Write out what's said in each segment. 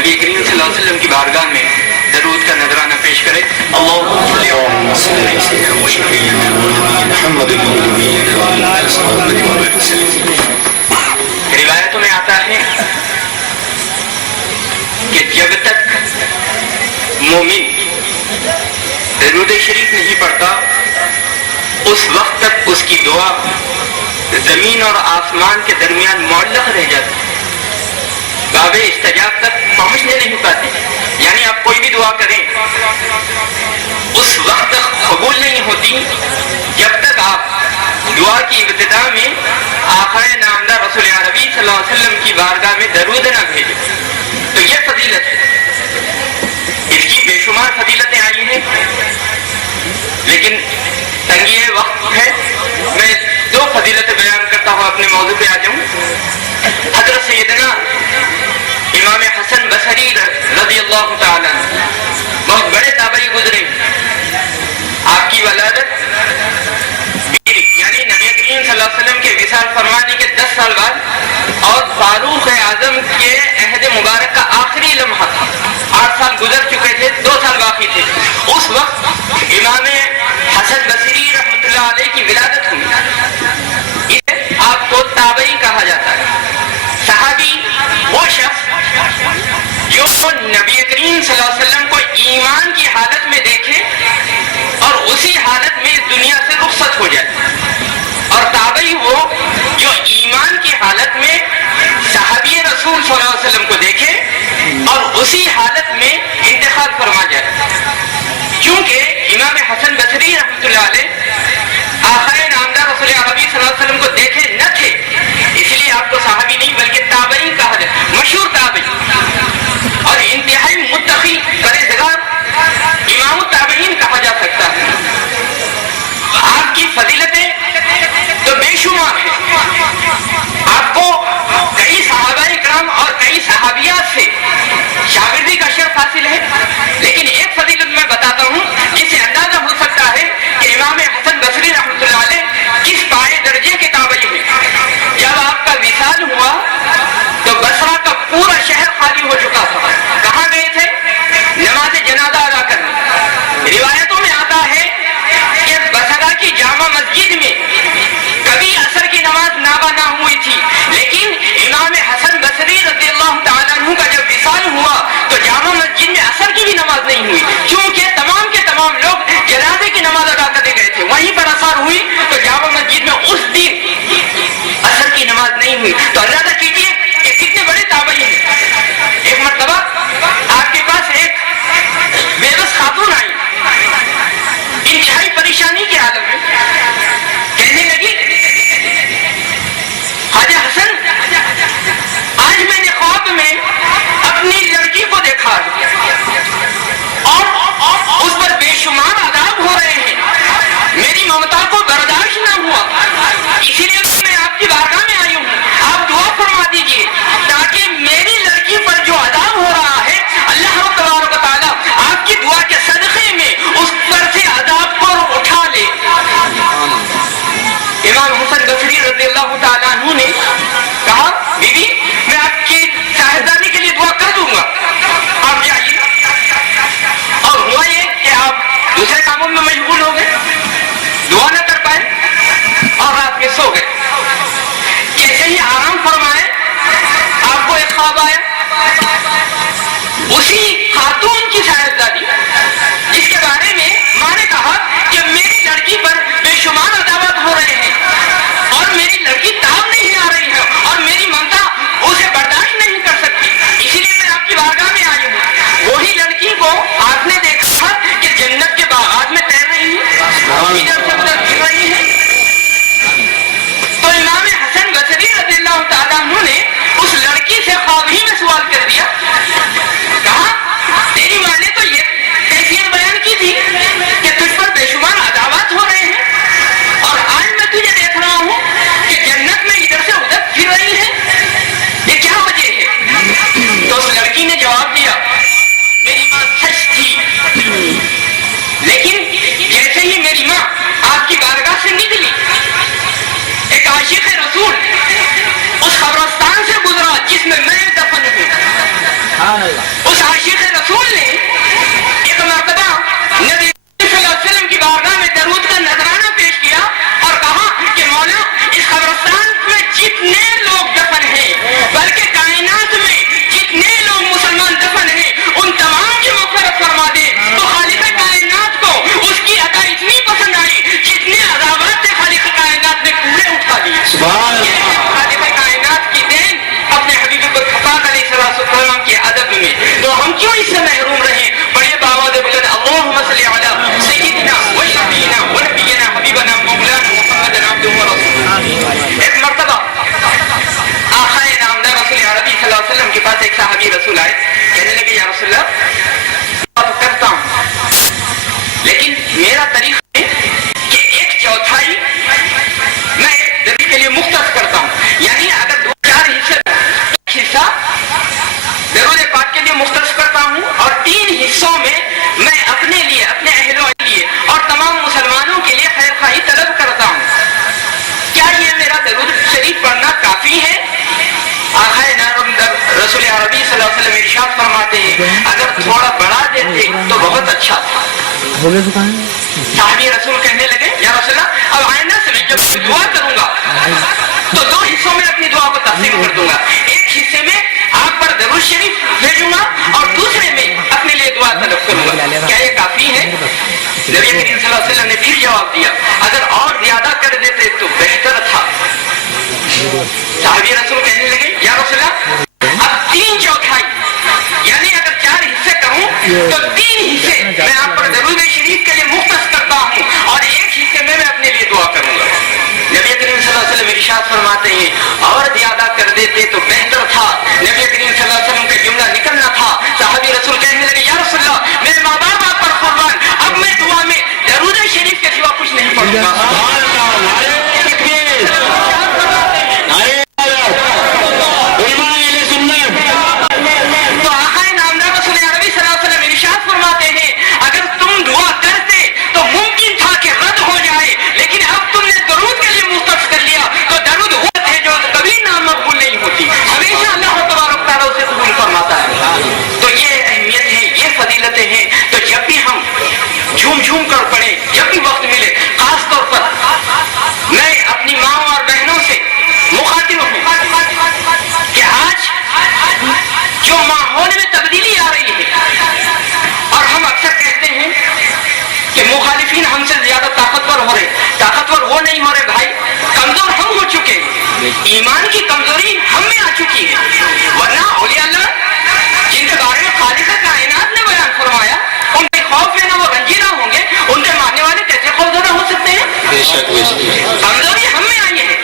نبی کریم صلی اللہ علیہ وسلم کی بارگاہ میں درود کا نذرانہ پیش کرے. اللہم صلی علی سیدنا محمد وسلم. روایتوں میں آتا ہے کہ جب تک مومن درود شریف نہیں پڑھتا اس وقت تک اس کی دعا زمین اور آسمان کے درمیان معلق رہ جاتی ہے، باب استجاب تک پہنچنے نہیں پاتی. یعنی آپ کوئی بھی دعا کریں اس وقت تک قبول نہیں ہوتی جب تک آپ دعا کی ابتدا میں آقا نامدار رسول عربی صلی اللہ علیہ وسلم کی بارگاہ میں درود نہ بھیجیں. تو یہ فضیلت ہے، اس کی بے شمار فضیلتیں آئی ہیں، لیکن تنگی وقت ہے. میں دو فضیلتیں بیان کرتا ہوں، اپنے موضوع پہ آ جاؤں. حضرت سیدنا امام حسن بصری رضی اللہ تعالیٰ بہت بڑے تابعی گزرے. آپ کی ولادت یعنی نبی کریم صلی اللہ علیہ وسلم کے وصال فرمانے کے 10 سال بعد اور فاروق اعظم کے عہد مبارک کا آخری لمحہ تھا. 8 سال گزر چکے تھے، 2 سال باقی تھے. اس وقت امام حسن بصری رحمۃ اللہ علیہ کی ولادت ہوئی. آپ کو تابعی کہا جاتا ہے. صحابی وہ شخص جو نبی کریم صلی اللہ علیہ وسلم کو ایمان کی حالت میں دیکھے اور اسی حالت میں اس دنیا سے رخصت ہو جائے، اور تابعی وہ جو ایمان کی حالت میں صحابی رسول صلی اللہ علیہ وسلم کو دیکھے اور اسی حالت میں انتقال فرما جائے. کیونکہ امام حسن بصری رحمۃ اللہ علیہ آقا نامدار رسول عربی صلی اللہ علیہ وسلم کو دیکھے نہ تھے، اس لیے آپ کو صحابی نہیں بلکہ تابعی کہا جائے. مشہور تابعی اور انتہائی متقی پرہیزگار امام التابعین کہا جا سکتا ہے. آپ کی فضیلتیں تو بے شمار ہیں. آپ کو کئی صحابہ کرام اور کئی صحابیات سے شاگردی کا شرف حاصل ہے، لیکن ایک فضیلت میں بتاتا ہوں جس سے اندازہ ہو سکتا ہے کہ امام حسن بصری رحمۃ اللہ علیہ کس پائے درجے کے تابعی ہیں. جب آپ کا وصال ہوا تو بصرہ کا پورا شہر خالی ہو چکا تھا. کہاں گئے تھے؟ نماز جنازہ ادا کرنے. روایتوں میں آتا ہے کہ بصرہ کی جامع مسجد میں کبھی عصر کی نماز نابا نہ ہوئی تھی، لیکن امام حسن بصری رضی اللہ تعالیٰ عنہ کا جب وصال ہوا تو جامع مسجد میں عصر کی بھی اس عاشق رسول نے ایک مرتبہ نبی صلی اللہ علیہ وسلم کی بارگاہ میں درود کا نذرانہ پیش کیا اور کہا کہ مولا اس قبرستان میں جتنے لوگ دفن ہیں بلکہ کائنات میں جتنے لوگ مسلمان دفن ہیں ان تمام کی مغفرت فرما دے. تو خالق کائنات کو اس کی عطا اتنی پسند آئی جتنے عذابات سے خالق کائنات نے پورے اٹھا دیے. خالق کائنات کی دین اپنے حبیب پاک علیہ السلام کے ادب میں. تو ہم کیوں اس سے محروم رہیں؟ بڑے باواد بلند اللہم صلی علی سیدنا و شفیعنا و نبینا حبیبنا مولانا محمد عبدہ و رسولہ. ایک مرتبہ آقا نامدار رسول عربی صلی اللہ علیہ وسلم کے پاس ایک صحابی رسول آئے. کہنے لگے یا رسول اللہ تو کرتا ہوں لیکن میرا طریقہ ہے کہ ایک چوتھائی میں نبی کے لیے مختص کرتا ہوں. یعنی اگر 2-4 حصہ درود پاک کے لیے مختص کرتا ہوں اور 3 حصوں میں میں اپنے لیے اپنے اہل و عیال لیے اور تمام مسلمانوں کے لیے خیر خواہی طلب کرتا ہوں. کیا یہ میرا درود شریف پڑھنا کافی ہے؟ آقا رسول عربی صلی اللہ علیہ وسلم ارشاد فرماتے ہیں اگر تھوڑا بڑھا دیتے تو بہت اچھا تھا. صحابی رسول کہنے لگے یا رسول اللہ اب آئندہ سے میں جب دعا کروں گا تو 2 حصوں میں اپنی دعا کو تقسیم کر دوں گا. ایک حصے میں آپ پر درود شریف بھیجوں گا اور دوسرے میں اپنے لیے دعا طلب کروں گا. کیا یہ کافی ہے؟ نبی کریم صلی اللہ علیہ وسلم نے پھر جواب دیا اگر اور زیادہ کر دیتے تو بہتر تھا. صحابی رسول کہنے لگے یا رسول اللہ اب 3/4 یعنی اگر 4 حصے کروں تو 3 حصے میں آپ پر درود شریف کے لیے مختص کرتا ہوں اور ایک حصے میں اپنے لیے دعا کروں گا. نبی کریم صلی اللہ علیہ وسلم ارشاد فرماتے ہیں اور زیادہ کر دیتے تو بہتر تھا. نبی کریم صلی اللہ علیہ وسلم کا جملہ نکلنا تھا. صحابی رسول کہنے لگے یا رسول اللہ میرے ماں باپ آپ پر قربان اب میں دعا میں درود شریف کے سوا کچھ نہیں پڑھوں گا. جھوم کر پڑھیں جب بھی وقت ملے. خاص طور پر میں اپنی ماں اور بہنوں سے مخاطب ہوں کہ آج جو ماحول میں تبدیلی آ رہی ہے اور ہم اکثر کہتے ہیں کہ مخالفین ہم سے زیادہ طاقتور ہو رہے. طاقتور وہ نہیں ہو رہے بھائی, کمزور ہم ہو چکے ہیں. ایمان کی کمزوری ہم میں آ چکی ہے. ورنہ اولیاء اللہ جن کے بارے میں خالق کائنات نے بیان فرمایا ان کے خوف ہے نا وہ رنجیدہ ہوں گے, ان کے ماننے والے کیسے خوفزدہ ہو سکتے ہیں؟ کمزوری ہم میں آئی ہے.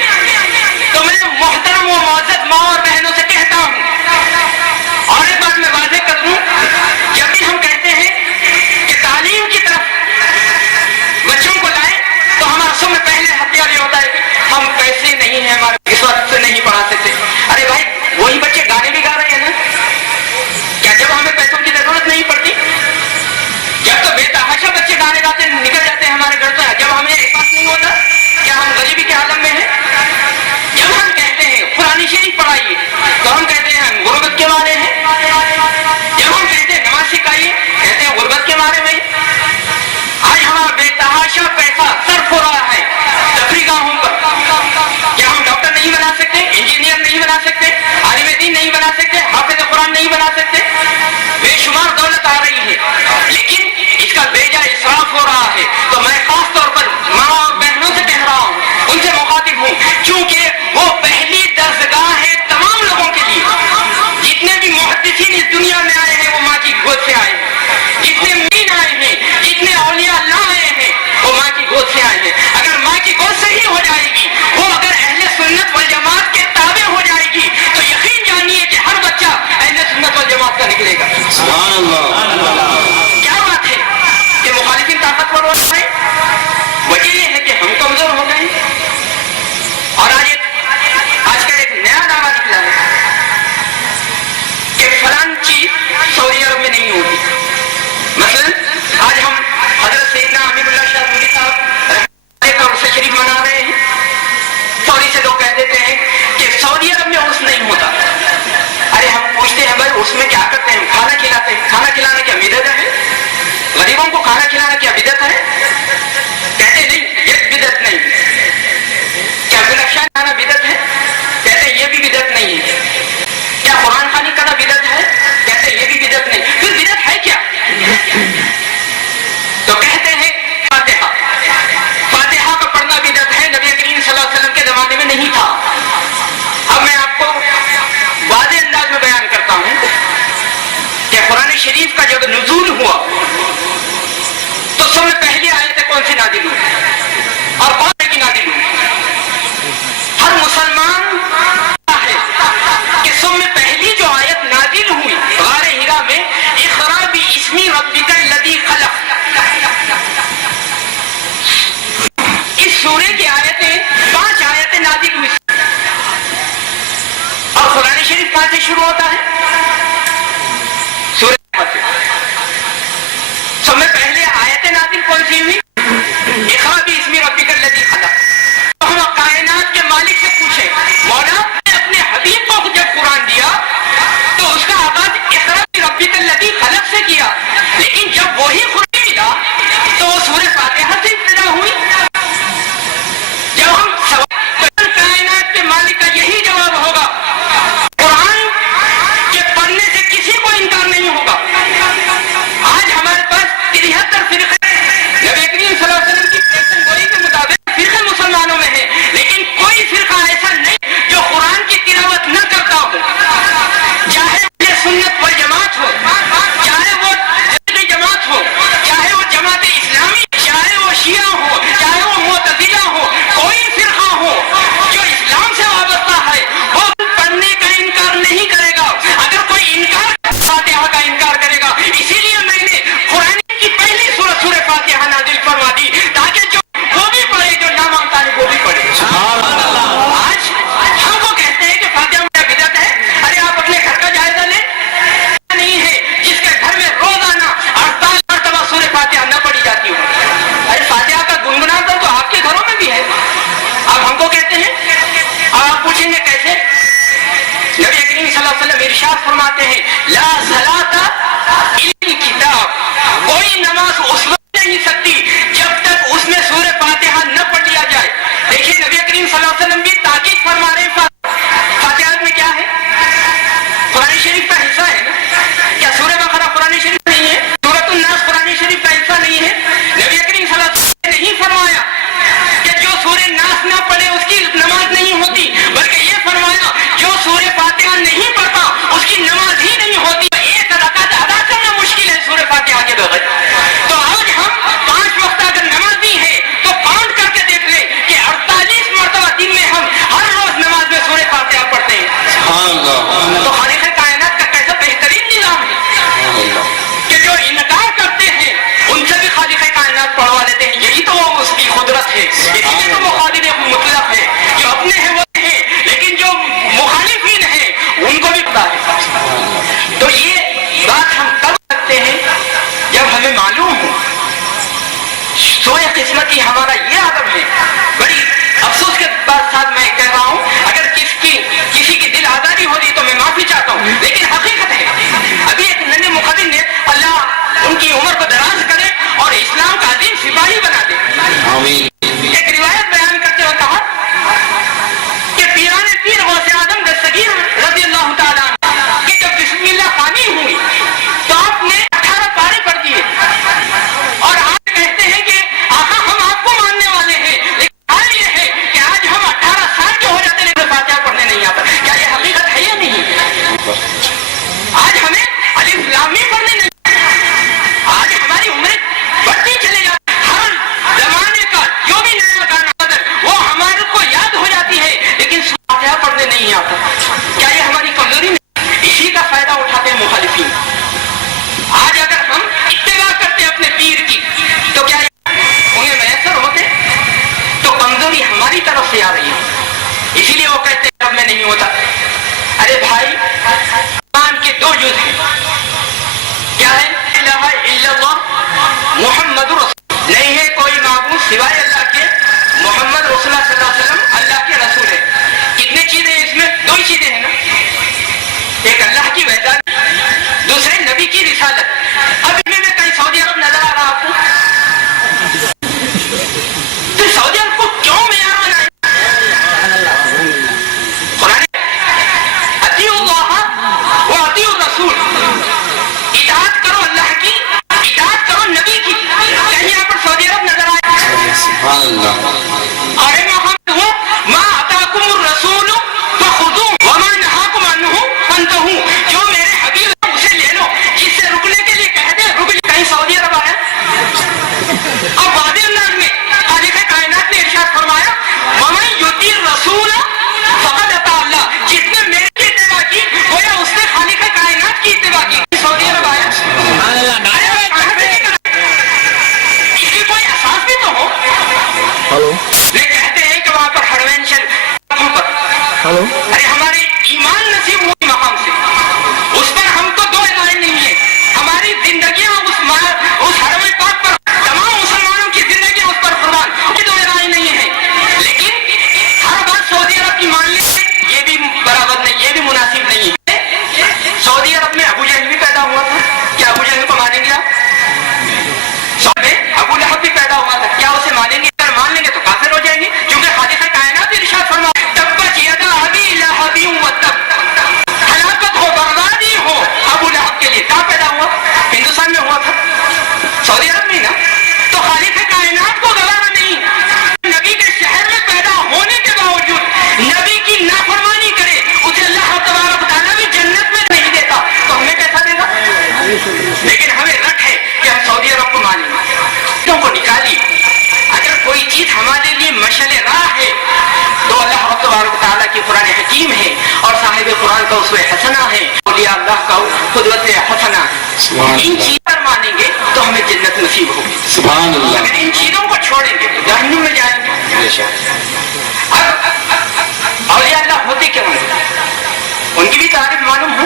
تو میں محترم و معزز ماں اور بہنوں سے کہتا ہوں اور ایک بات میں واضح کر دوں, جب بھی ہم کہتے ہیں کہ تعلیم کی طرف بچوں کو لائیں تو ہمارا سب میں پہلے ہتھیار یہ ہوتا ہے کہ ہم پیسے نہیں ہیں ہمارے اس وقت سے نہیں پڑھا سکتے. ارے بھائی وہی بچے گانے بھی گا رہے ہیں نا, کیا جب ہمیں پیسوں کی ضرورت نہیں پڑتی؟ جب تو بے تحاشا بچے گانے گاتے نکل جاتے ہیں ہمارے گھر سے, جب ہمیں احساس نہیں ہوتا کیا ہم غریبی کے عالم میں ہیں؟ جب ہم کہتے ہیں قرآن شریف پڑھائیے تو ہم کہتے ہیں ہم غربت کے مارے ہیں. جب ہم کہتے ہیں نماز سکھائیے کہتے ہیں غربت کے مارے میں. آج ہمارا بے تحاشا پیسہ صرف ہو رہا ہے تفریح گاہوں پر. کیا ہم ڈاکٹر نہیں بنا سکتے, انجینئر نہیں بنا سکتے, عالم دین نہیں بنا سکتے, حافظ قرآن نہیں بنا سکتے؟ بے شمار دولت آ رہی ہے لیکن اس کا بیجا اسراف ہو رہا ہے. تو میں خاص طور پر ماں اور بہنوں سے کہہ رہا ہوں, ان سے مخاطب ہوں, کیونکہ وہ پہلی درسگاہ ہے تمام لوگوں کے لیے. جتنے بھی محدثین اس دنیا میں آئے ہیں وہ ماں کی گود سے آئے ہیں. جتنے مین آئے ہیں, جتنے اولیاء اللہ آئے ہیں وہ ماں کی گود سے آئے ہیں. اگر ماں کی گود سے ہی ہو جائے گی, وہ اگر اہل سنت والجماعت کے تابع ہو جائے گی تو یقین جانیے کہ ہر بچہ اہل سنت والجماعت کا نکلے گا. سبحان اللہ. کیا بات ہے کہ مخالفین طاقتور ہو رہے ہیں؟ وجہ یہ ہے کہ ہم کمزور ہو گئے. اور آج کل ایک نیا دعویٰ نکلا ہے کہ فلان چیز سعودی عرب میں نہیں ہوتی. مثلا آج ہم حضرت سیدنا امیر اللہ شاہ مودی صاحب کا عرصہ شریف منا رہے ہیں. سعودی سے لوگ کہہ دیتے ہیں کہ سعودی عرب میں عرس نہیں ہوتا. ارے ہم پوچھتے ہیں بھائی اس میں کیا کرتے ہیں؟ قرآن شریف کا جب نزول ہوا تو سب میں پہلی آیتیں کون سی نازل ہوئی اور کون سی نازل ہوئی؟ ہر مسلمان ہے کہ سب میں پہلی جو آیت نازل ہوئی غار ہرا میں، اقرا باسم ربک الذی خلق، اس سورے کی آیتیں 5 آیتیں نازل ہوئی اور قرآن شریف کہاں سے شروع ہوتا ہے؟ سورہ سے۔ سب میں پہلے آیتیں نازل کون سی ہوئی؟ اقرا باسم ربک الذی خلق۔ لیکن ہمیں رٹ ہے کہ ہم سعودی عرب کو مانیں گے. تم کو نکالیے. اگر کوئی چیز ہمارے لیے مشعل راہ ہے تو اللہ رب تبارک و تعالیٰ کی قرآن حکیم ہے اور صاحب قرآن کا اسوہ حسنہ ہے, اولیاء اللہ کا قدوت حسنہ ہے. ان چیزوں پر مانیں گے تو ہمیں جنت نصیب ہوگی. سبحان اللہ. اگر ان چیزوں کو چھوڑیں گے تو جہنم میں جائیں گے. اب اولیاء اللہ ہوتے کیوں ہیں؟ ان کی بھی تعریف معلوم ہو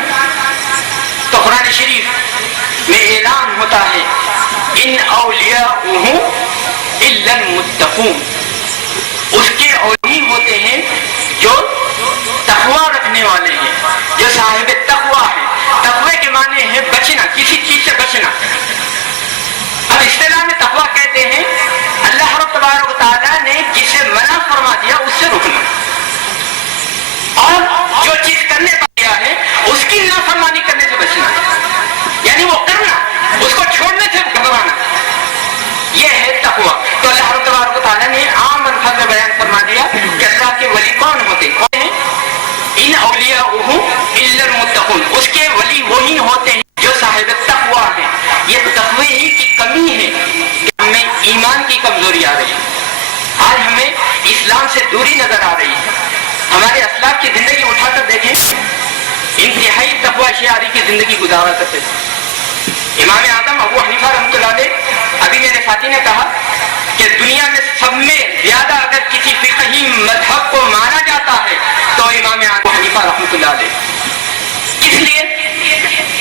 تو قرآن شریف میں اعلان ہوتا ہے ان اولیاءہ الا المتقون. اس کے اولیاء ہوتے ہیں جو تقوی رکھنے والے ہیں, جو صاحب تقوی ہے. تقوی کے معنی ہے بچنا, کسی چیز سے بچنا. اب اصطلاح میں تقوی کہتے ہیں اللہ رب تبارک و تعالیٰ نے جسے منع فرما دیا اس سے رکنا, اور جو چیز کرنے پر دیا ہے اس کی نافرمانی کرنے سے بچنا, یعنی وہ کرنا, اس کو چھوڑنے سے گھبرانا. یہ ہے تقوی. تو اللہ رب تبارک و تعالیٰ نے عام الفاظ میں بیان فرما دیا کہ اللہ کے ولی کون ہوتے ہیں. ان اولیاءہ الا المتقون, اس کے ولی وہی ہوتے ہیں جو صاحب تقوی ہیں. یہ تقوی ہی کی کمی ہے کہ ہمیں ایمان کی کمزوری آ رہی ہے. آج ہمیں اسلام سے دوری نظر آ رہی ہے. ہمارے اسلاف کی زندگی اٹھا کر دیکھیں, انتہائی تقوی شعاری کی زندگی گزارا کرتے تھے. امام اعظم ابو حنیفہ رحمۃ اللہ علیہ, ابھی میرے ساتھی نے کہا کہ دنیا میں سب میں زیادہ اگر کسی فقہی مذہب کو مانا جاتا ہے تو امام ابو حنیفہ رحمۃ اللہ علیہ. کس لیے؟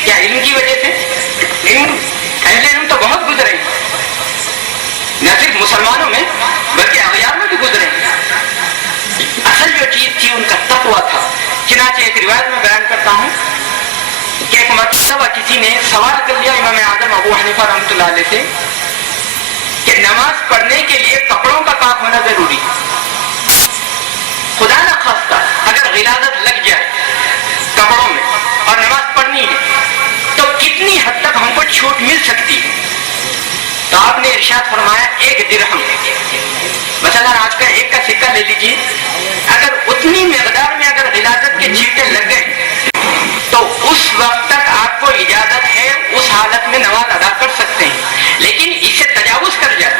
کیا علم کی وجہ سے؟ اہل علم تو بہت گزرے ہیں, نہ صرف مسلمانوں میں بلکہ اغیار میں بھی گزرے ہیں. اصل جو چیز تھی ان کا تقوی تھا. چنانچہ ایک روایت میں بیان کرتا ہوں کہ ایک مرتبہ کسی نے سوال کر لیا امام اعظم ابو حنیفہ رحمۃ اللہ علیہ سے کہ نماز پڑھنے کے لیے کپڑوں کا پاک ہونا ضروری ہے. خدا نہ خواستہ اگر غلاظت لگ جائے کپڑوں میں اور نماز پڑھنی ہے تو کتنی حد تک ہم کو چھوٹ مل سکتی ہے؟ تو آپ نے ارشاد فرمایا 1 درہم. مثلا آج کا 1 کا سکہ لے لیجیے, اگر اتنی مقدار میں اگر غلاظت کے چھینٹے لگ گئے تو اس وقت تک آپ کو اجازت ہے اس حالت میں نماز ادا کر سکتے ہیں. لیکن اس سے تجاوز کر جائے,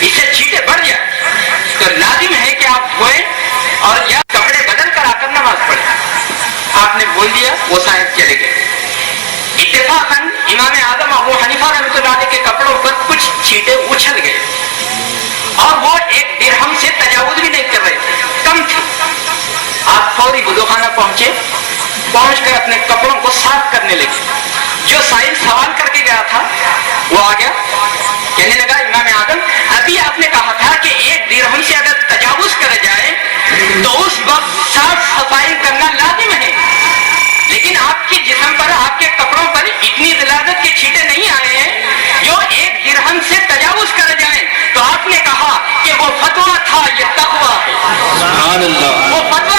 اس سے چھینٹے بڑھ جائے تو لازم ہے کہ آپ دھوئیں اور یا کپڑے بدل کر آ کر نماز پڑھیں. آپ نے بول دیا, وہ صاحب چلے گئے. اتفاقاً امام اعظم ابو حنیفہ رحمۃ اللہ علیہ کے کپڑوں پر کچھ چھینٹے اچھل گئے اور وہ 1 درہم سے تجاوز بھی نہیں کر رہے تھے, کم تھے. آپ فوری وضوخانہ پہنچے, پہنچ کر اپنے کپڑوں کو صاف کرنے لگے. جو سائل سوال کر کے گیا تھا وہ آ گیا, کہنے لگا امام اعظم ابھی آپ نے کہا تھا کہ 1 درہم سے اگر تجاوز کر جائے تو اس وقت صاف صفائی کرنا لازم ہے, لیکن آپ کے جسم پر, آپ کے کپڑوں پر اتنی غلاظت کے چھینٹے نہیں آئے ہیں جو 1 درہم سے تجاوز کر جائیں. تو آپ نے کہا کہ وہ فتویٰ تھا, یہ تقویٰ ہے. سبحان اللہ. وہ فتویٰ